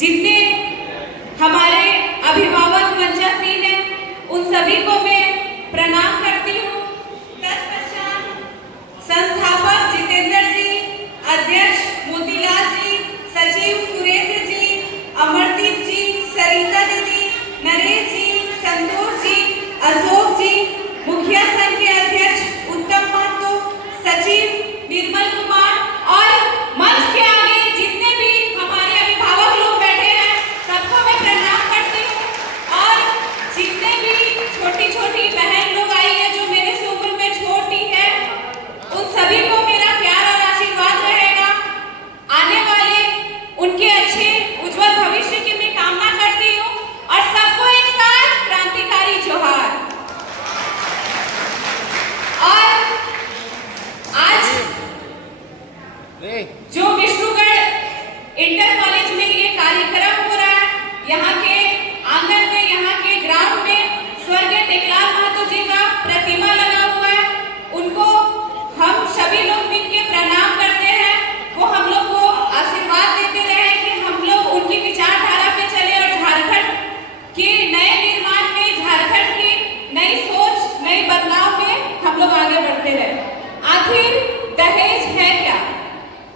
जितने हमारे अभिभावक मंचासीन हैं उन सभी को मैं प्रणाम करती हूँ। तत्पश्चात संस्थापक जितेंद्र जी, अध्यक्ष मोतीलाल जी, सचिव सुरेंद्र जी, अमरदीप जी, सरिता दीदी, नरेश जी, संतोष जी, अशोक जी, मुखिया संघ के अध्यक्ष उत्तम महतो, सचिव निर्मल कुमार और मंच के आगे जितने भी हमारे अभिभावक लोग बैठे हैं सबको मैं प्रणाम करती हूँ। और जितने भी छोटी छोटी बहन लोग आई है जो मेरे से उम्र में छोटी है उन सभी को मेरा प्यार और आशीर्वाद रहेगा। आने वाले उनके अच्छे उज्जवल भविष्य की मैं कामना करती हूँ और सबको एक साथ क्रांतिकारी जोहार। और आज जो विष्णुगढ़ इंटर कॉलेज में ये कार्यक्रम हो रहा है, यहाँ के आंगन में, यहाँ के ग्राउंड में स्वर्गीय टेकलाल महतो जी का प्रतिमा लगा हुआ है। उनको हम सभी लोग मिलकर प्रणाम करते हैं। वो हम लोग को आशीर्वाद देते रहे कि हम लोग उनकी विचारधारा पे चले और झारखंड के नए निर्माण में, झारखंड की नई सोच, नए बदलाव में हम लोग आगे बढ़ते रहे। आखिर दहेज है क्या?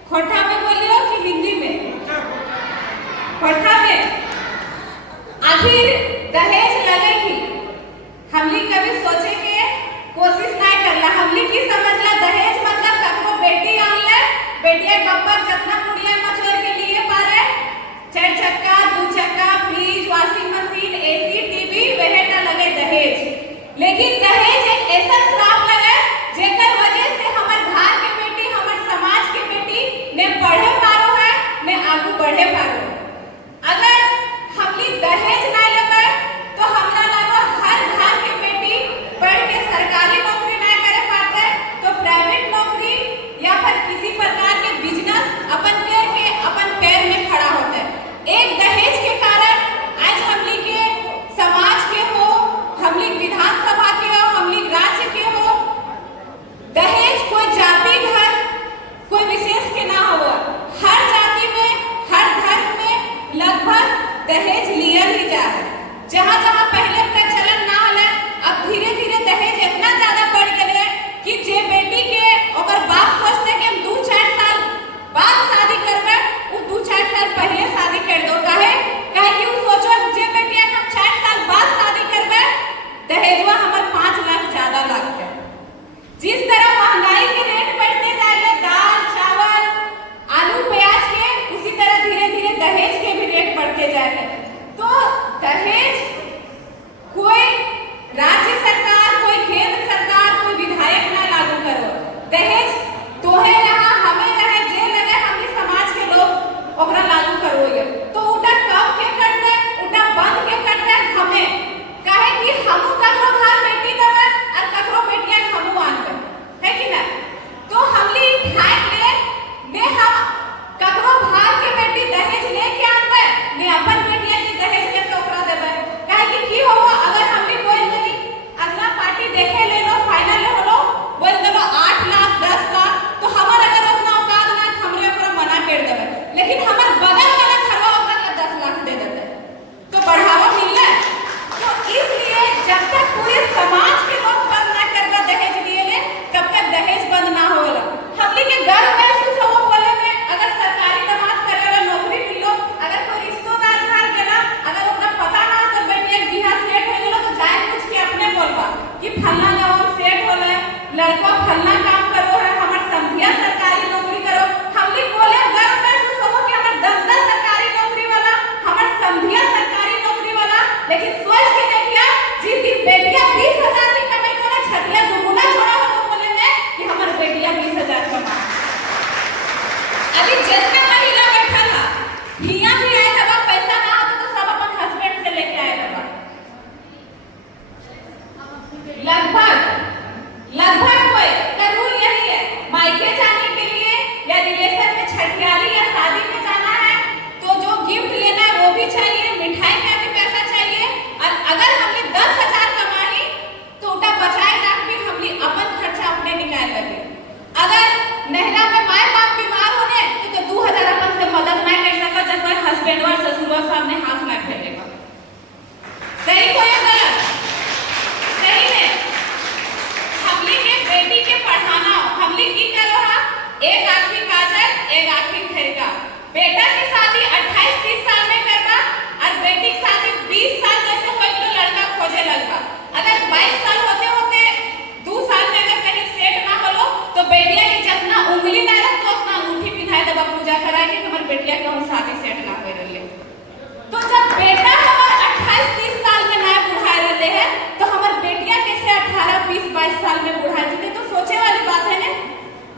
खोटा में बोलियो कि हिंदी में? खोटा में। आखिर दहेज लगेगी, हमली कभी सोचे के कोशिश नहीं करला। हमली की समझला दहेज मतलब कखो बेटी आनले, बेटिया गप्पर जतना पुड़िया मचोर के लिए पारे, 4 चक्का, 2 चक्का, fridge, washing machine, AC, TV, वहेटा लगे दहेज। लेकिन दहेज एक ऐसा श्राप लगे जेकर वजह से हमर घर के बेटी, हमर समाज के बेटी ने पढ़े पारो है, ने आगू बढ़े पारो। अगर हमली दहेज ना लेबे तो हमरा लगो हर घर के बेटी पढ़ के सरकारी नौकरी ना करे पाते तो प्राइवेट नौकरी या फिर किसी प्रकार के बिजनेस अपन के अपन पैर में खड़ा होता है। एक दहेज के कारण आज हमली के समाज के हो, हमली विधानसभा के हो, हमली राज्य के हो, दहेज कोई जाति घर कोई विशेष के ना हो, हर जाति में, हर धर्म में लगभग दहेज लिया ही जाए। जहाँ जहाँ पहले प्रचलन ना होले, अब धीरे धीरे दहेज इतना ज्यादा बढ़ गए कि जे बेटी के ओकर बाप सोचते कि हम 2-4 साल बाद शादी करबे, वो 2-4 साल पहले शादी कर दो। काहे कि वो सोचो जे बेटी हम 4 साल बाद शादी करबे, दहेजवा हमर 5 लाख ज्यादा लागते। जिस तरह महंगाई के रेट बढ़ते जाएंगे, दाल, चावल, आलू, प्याज के, उसी तरह धीरे धीरे दहेज के भी रेट बढ़ते जाएंगे। तो दहेज कोई राज्य सरकार, कोई केंद्र सरकार, कोई विधायक ना लागू करो। दहेज तोहे रहा, हमें रहे, जे लगे हमनी समाज के लोग ओकरा लागू करो। ये तो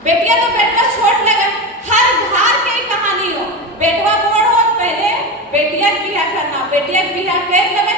बेटिया तो बेटवा छोट लगा, हर घर के कहानी हो, बेटवा बड़ हो पहले बेटिया के बियाह करना, बेटिया के बियाह कर लगे